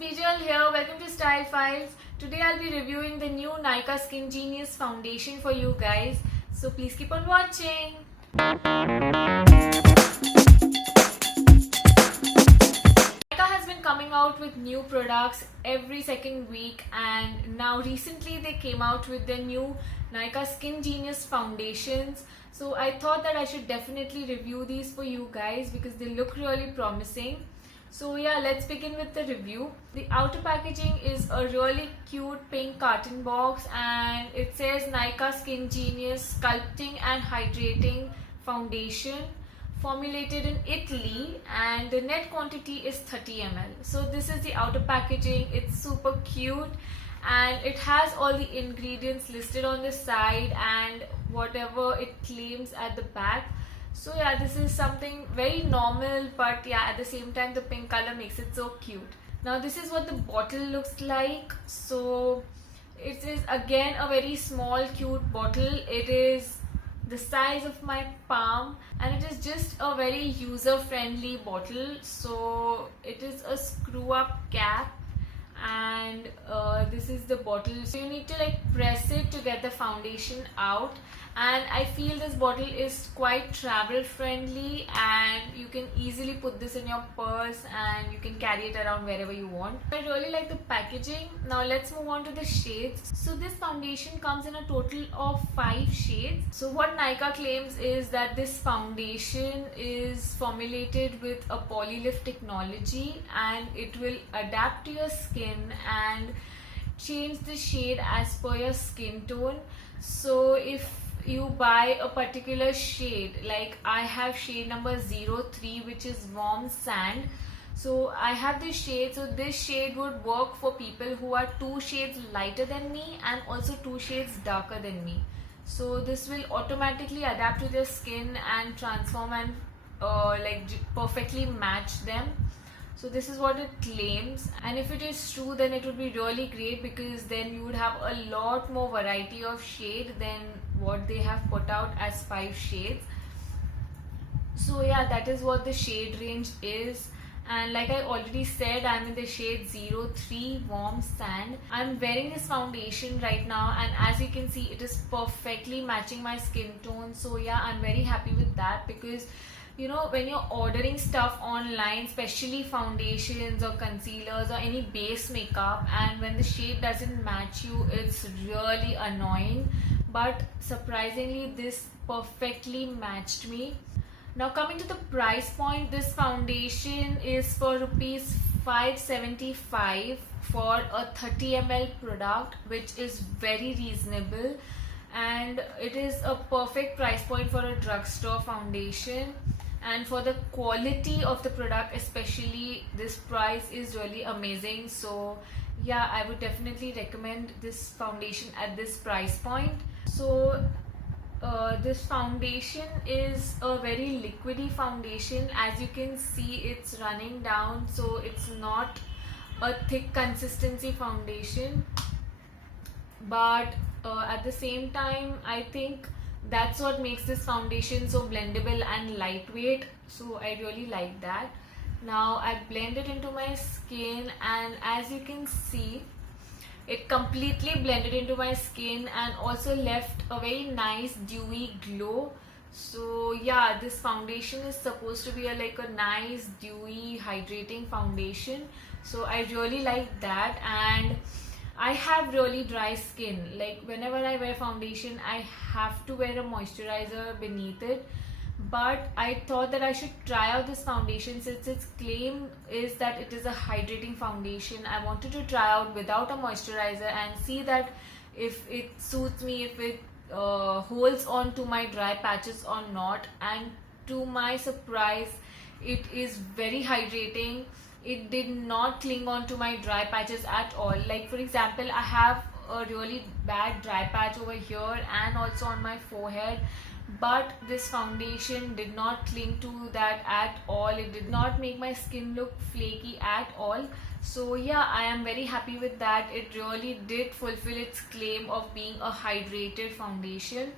Bijal here. Welcome to Style Files. Today I'll be reviewing the new Nykaa Skin Genius foundation for you guys. So please keep on watching. Nykaa has been coming out with new products every second week, and now recently they came out with the new Nykaa Skin Genius foundations. So I thought that I should definitely review these for you guys because they look really promising. So yeah, let's begin with the review. The outer packaging is a really cute pink carton box, and it says Nykaa Skin Genius Sculpting and Hydrating Foundation, formulated in Italy, and the net quantity is 30 ml. So this is the outer packaging. It's super cute and it has all the ingredients listed on the side and whatever it claims at the back. So yeah, this is something very normal, but yeah, at the same time the pink color makes it so cute. Now this is what the bottle looks like. So it is again a very small cute bottle. It is the size of my palm and it is just a very user friendly bottle. So it is a screw up cap, and this is the bottle. So you need to like press it to get the foundation out, and I feel this bottle is quite travel friendly and you can easily put this in your purse and you can carry it around wherever you want. I really like the packaging. Now let's move on to the shades. So this foundation comes in a total of 5 shades. So what Nykaa claims is that this foundation is formulated with a polylift technology and it will adapt to your skin and change the shade as per your skin tone. So if you buy a particular shade, like I have shade number 03, which is warm sand. So I have this shade, so this shade would work for people who are 2 shades lighter than me and also 2 shades darker than me. So this will automatically adapt to their skin and transform and perfectly match them. So this is what it claims, and if it is true then it would be really great because then you would have a lot more variety of shade than what they have put out as 5 shades. So yeah, that is what the shade range is, and like I already said, I'm in the shade 03 warm sand. I'm wearing this foundation right now and as you can see it is perfectly matching my skin tone. So yeah, I'm very happy with that because you know, when you're ordering stuff online, especially foundations or concealers or any base makeup, and when the shade doesn't match you, it's really annoying. But surprisingly, this perfectly matched me. Now coming to the price point, this foundation is for rupees 575 for a 30 ml product, which is very reasonable, and it is a perfect price point for a drugstore foundation. And for the quality of the product especially, this price is really amazing. So yeah, I would definitely recommend this foundation at this price point. So this foundation is a very liquidy foundation. As you can see, it's running down, so it's not a thick consistency foundation, but at the same time I think that's what makes this foundation so blendable and lightweight. So I really like that. Now I blend it into my skin, and as you can see, it completely blended into my skin and also left a very nice dewy glow. So yeah, this foundation is supposed to be like a nice dewy hydrating foundation. So I really like that, and I have really dry skin. Like whenever I wear foundation, I have to wear a moisturizer beneath it. But I thought that I should try out this foundation since its claim is that it is a hydrating foundation. I wanted to try out without a moisturizer and see that if it suits me, if it holds on to my dry patches or not. And to my surprise, it is very hydrating. It did not cling on to my dry patches at all. Like for example, I have a really bad dry patch over here and also on my forehead, but this foundation did not cling to that at all. It did not make my skin look flaky at all. So yeah, I am very happy with that. It really did fulfill its claim of being a hydrated foundation.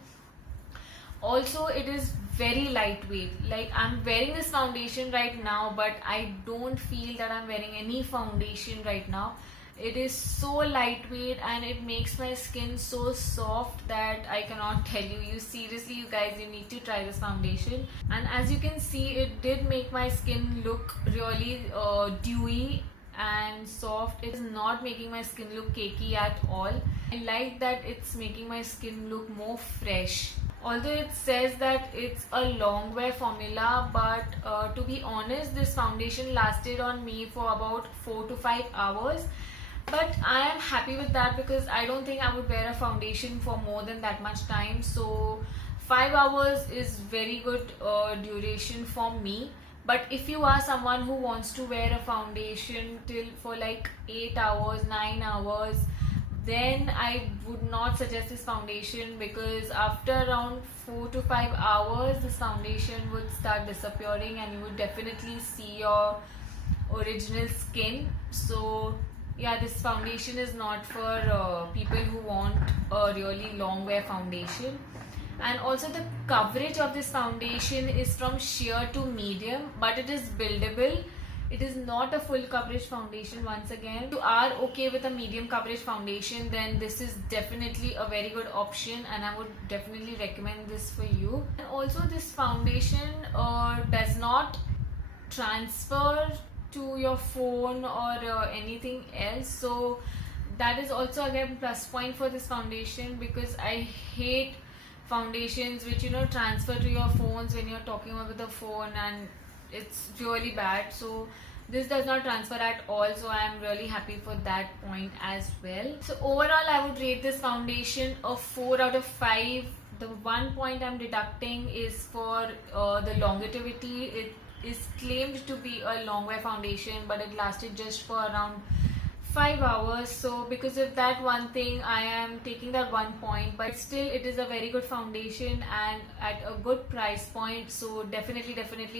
Also, it is very lightweight. Like, I'm wearing this foundation right now, but I don't feel that I'm wearing any foundation right now. It is so lightweight and it makes my skin so soft that I cannot tell you. You seriously, you guys, you need to try this foundation. And as you can see, it did make my skin look really dewy and soft. It is not making my skin look cakey at all. I like that it's making my skin look more fresh. Although it says that it's a long wear formula, but to be honest, this foundation lasted on me for about 4 to 5 hours. But I am happy with that because I don't think I would wear a foundation for more than that much time. So 5 hours is very good duration for me. But if you are someone who wants to wear a foundation till for like 8 hours, 9 hours, then I would not suggest this foundation, because after around 4 to 5 hours this foundation would start disappearing and you would definitely see your original skin. So yeah, this foundation is not for people who want a really long wear foundation. And also the coverage of this foundation is from sheer to medium, but it is buildable. It is not a full coverage foundation. Once again, if you are okay with a medium coverage foundation, then this is definitely a very good option and I would definitely recommend this for you. And also this foundation does not transfer to your phone or anything else, so that is also again plus point for this foundation, because I hate foundations which transfer to your phones when you're talking over the phone, and it's really bad. So this does not transfer at all, so I am really happy for that point as well. So overall I would rate this foundation a 4 out of 5. The one point I'm deducting is for the longevity. It is claimed to be a long wear foundation, but it lasted just for around 5 hours. So because of that one thing, I am taking that 1 point, but still it is a very good foundation and at a good price point. So definitely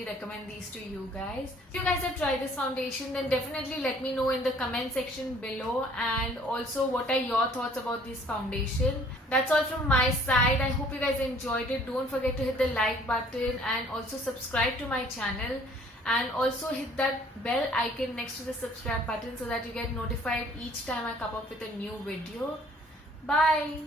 recommend these to you guys. If you guys have tried this foundation, then definitely let me know in the comment section below, and also what are your thoughts about this foundation. That's all from my side. I hope you guys enjoyed it. Don't forget to hit the like button and also subscribe to my channel. And also hit that bell icon next to the subscribe button so that you get notified each time I come up with a new video. Bye.